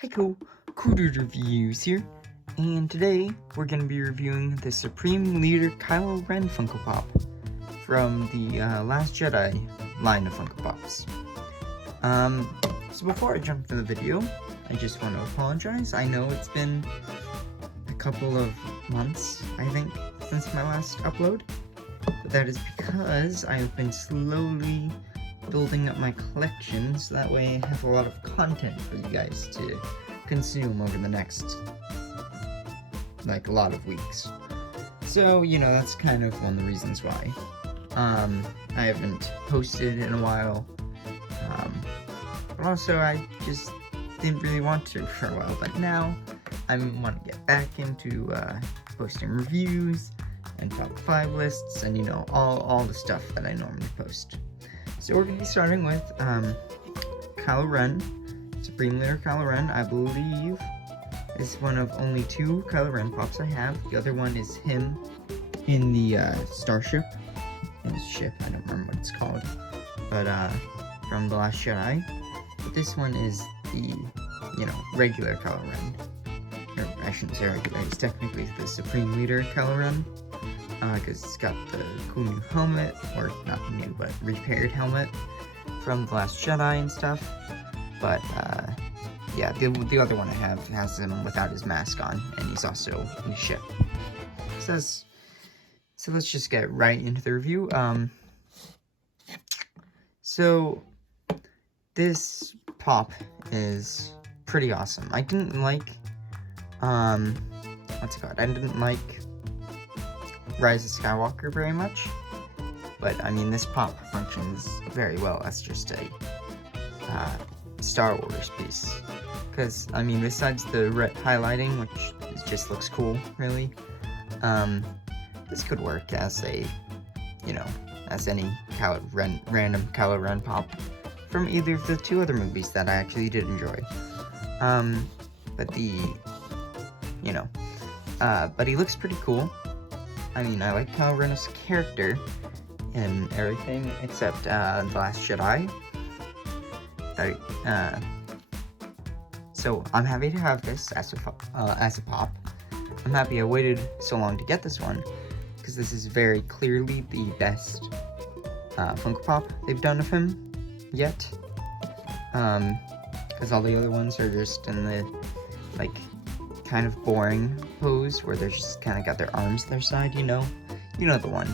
Hi Cool Dude Reviews here, and today we're going to be reviewing the Supreme Leader KYLO REN Funko Pop from the Last Jedi line of Funko Pops. So before I jump into the video, I just want to apologize. I know it's been a couple of months, I think, since my last upload, but that is because I've been slowly building up my collection, so that way I have a lot of content for you guys to consume over the next, like, a lot of weeks. So, you know, that's kind of one of the reasons why. I haven't posted in a while, but also I just didn't really want to for a while, but now I want to get back into posting reviews and top 5 lists and, you know, all the stuff that I normally post. So we're going to be starting with KYLO REN, Supreme Leader KYLO REN. I believe is one of only 2 KYLO REN pops I have. The other one is him in the starship, in his ship, I don't remember what it's called, but from The Last Jedi. But this one is the, you know, regular KYLO REN. Or I shouldn't say regular, it's technically the Supreme Leader KYLO REN. Because it's got the cool new helmet, or not new, but repaired helmet from The Last Jedi and stuff. But, yeah, the other one I have has him without his mask on, and he's also in the ship. So let's just get right into the review. So this pop is pretty awesome. I didn't like, what's it called? I didn't like Rise of Skywalker very much, but I mean this pop functions very well as just a Star Wars piece, because I mean besides the red highlighting, which just looks cool really, this could work as a, you know, as any random KYLO REN pop from either of the 2 other movies that I actually did enjoy. But the, you know, but he looks pretty cool. I mean, I like KYLO REN as a character and everything, except The Last Jedi. So I'm happy to have this as a pop. I'm happy I waited so long to get this one, because this is very clearly the best Funko Pop they've done of him yet. Because all the other ones are just in the, like, kind of boring pose where they're just kind of got their arms to their side, you know the one.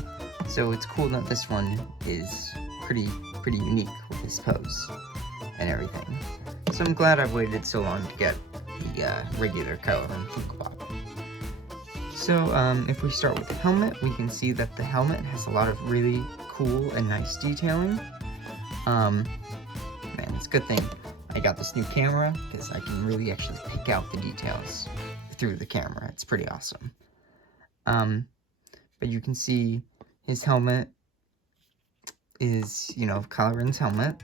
So it's cool that this one is pretty unique with his pose and everything. So I'm glad I've waited so long to get the regular KYLO REN Funko Pop. So if we start with the helmet, we can see that the helmet has a lot of really cool and nice detailing. Man, it's a good thing I got this new camera, because I can really actually pick out the details through the camera. It's pretty awesome. But you can see his helmet is, you know, KYLO REN's helmet.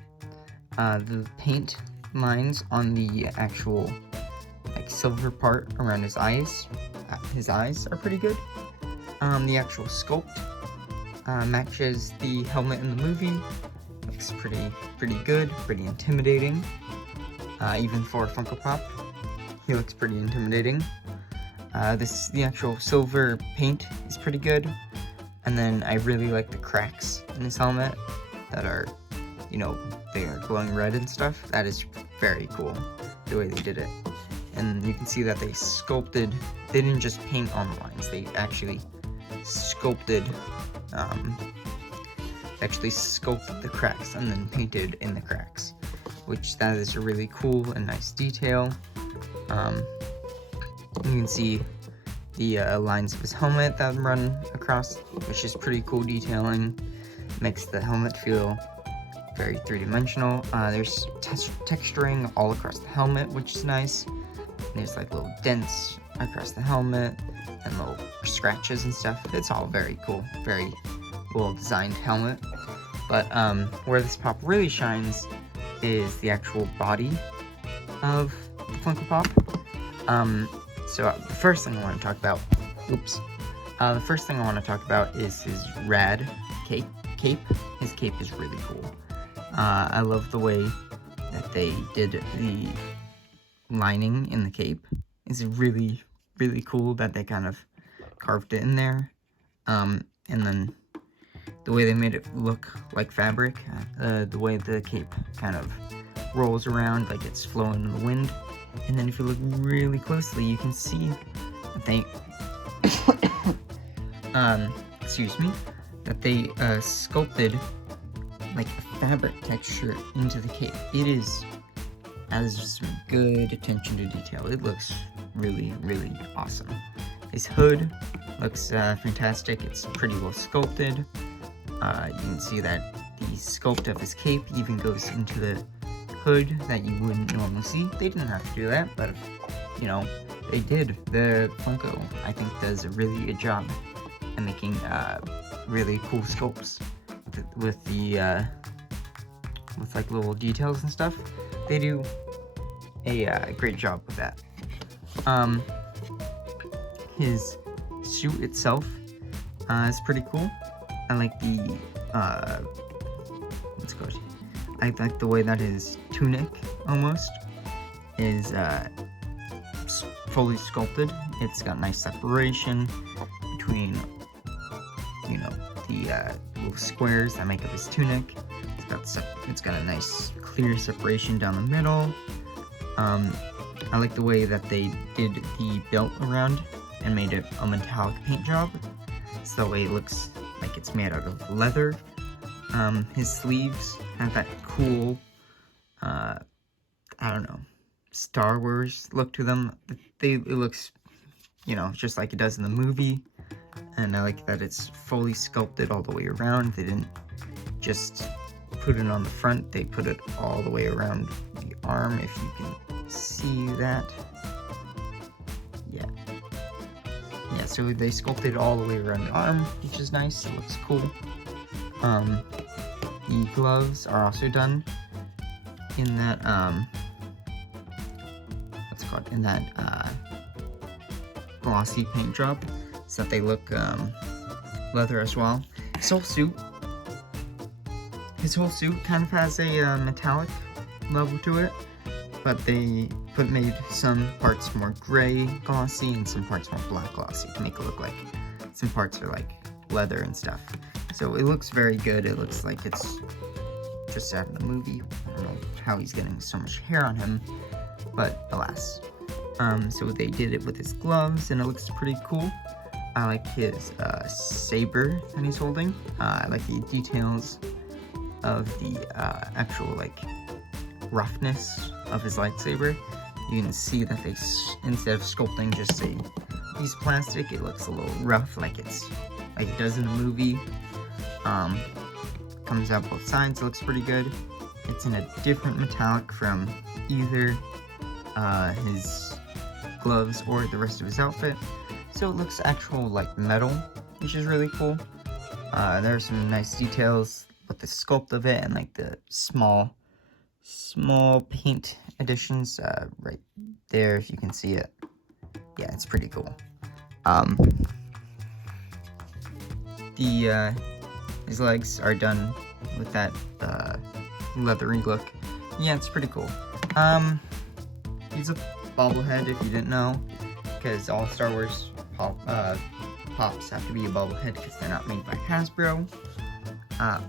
The paint lines on the actual, like, silver part around his eyes are pretty good. The actual sculpt matches the helmet in the movie. Looks pretty good, pretty intimidating. Even for a Funko Pop, he looks pretty intimidating. The actual silver paint is pretty good, and then I really like the cracks in his helmet that are, you know, they are glowing red and stuff. That is very cool, the way they did it. And you can see that they didn't just paint on the lines, they actually sculpted the cracks and then painted in the cracks, which that is a really cool and nice detail. You can see the lines of his helmet that run across, which is pretty cool detailing. Makes the helmet feel very three-dimensional. There's texturing all across the helmet, which is nice. There's like little dents across the helmet and little scratches and stuff. It's all very cool, very well designed helmet. But where this pop really shines is the actual body of the Funko Pop. So the first thing I want to talk about, is his rad cape. His cape is really cool. I love the way that they did the lining in the cape is really, really cool that they kind of carved it in there. And then the way they made it look like fabric, the way the cape kind of rolls around like it's flowing in the wind. And then if you look really closely, you can see that they, excuse me, that they sculpted like a fabric texture into the cape. It has some good attention to detail. It looks really, really awesome. His hood looks fantastic. It's pretty well sculpted. You can see that the sculpt of his cape even goes into the hood that you wouldn't normally see. They didn't have to do that, but you know, they did. The Funko, I think, does a really good job in making really cool sculpts with the with like little details and stuff. They do a great job with that. His suit itself is pretty cool. I like the what's it called? I like the way that his tunic almost is fully sculpted. It's got nice separation between, you know, the little squares that make up his tunic. It's got a nice clear separation down the middle. I like the way that they did the belt around and made it a metallic paint job, so that way it looks like it's made out of leather. His sleeves have that cool, I don't know, Star Wars look to them. It looks, you know, just like it does in the movie, and I like that it's fully sculpted all the way around. They didn't just put it on the front, they put it all the way around the arm, if you can see that. Yeah, so they sculpted all the way around the arm, which is nice. It looks cool. The gloves are also done in that, what's it called? In that, glossy paint job, so that they look, leather as well. His whole suit kind of has a, metallic level to it, but they made some parts more gray glossy and some parts more black glossy to make it look like some parts are like leather and stuff. So it looks very good. It looks like it's just out of the movie. I don't know how he's getting so much hair on him, but alas. So they did it with his gloves, and it looks pretty cool. I like his saber that he's holding. I like the details of the actual like roughness of his lightsaber. You can see that they, instead of sculpting just a piece of plastic, it looks a little rough, like it does in the movie. Comes out both sides, it looks pretty good. It's in a different metallic from either his gloves or the rest of his outfit, so it looks actual like metal, which is really cool. There are some nice details with the sculpt of it and like the small paint additions right there, if you can see it. Yeah, it's pretty cool. His legs are done with that leathery look. Yeah, it's pretty cool. He's a bobblehead, if you didn't know, because all Star Wars pops have to be a bobblehead because they're not made by Hasbro.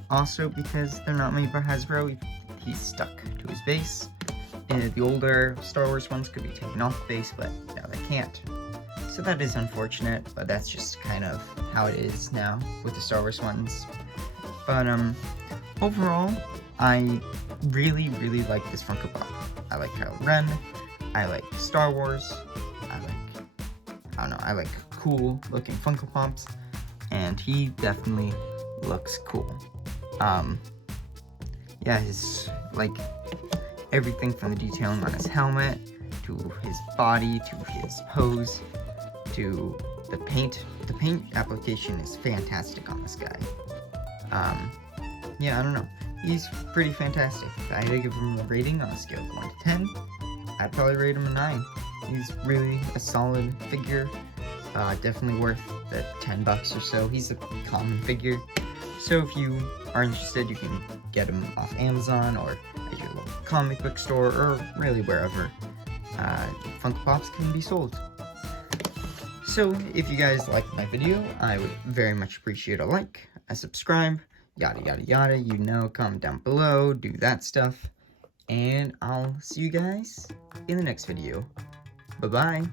Also, because they're not made by Hasbro, he's stuck to his base. The older Star Wars ones could be taken off the base, but now they can't. So that is unfortunate, but that's just kind of how it is now with the Star Wars ones. But overall, I really, really like this Funko Pop. I like KYLO Ren, I like Star Wars, I like cool looking Funko Pops, and he definitely looks cool. Yeah, his, like, everything from the detailing on his helmet, to his body, to his pose, to the paint. The paint application is fantastic on this guy. Yeah, I don't know. He's pretty fantastic. If I had to give him a rating on a scale of 1 to 10, I'd probably rate him a 9. He's really a solid figure. Definitely worth the $10 or so. He's a common figure. So if you are interested, you can get him off Amazon or at your local comic book store or really wherever Funko Pops can be sold. So, if you guys liked my video, I would very much appreciate a like, a subscribe, yada yada yada, you know, comment down below, do that stuff, and I'll see you guys in the next video. Bye-bye.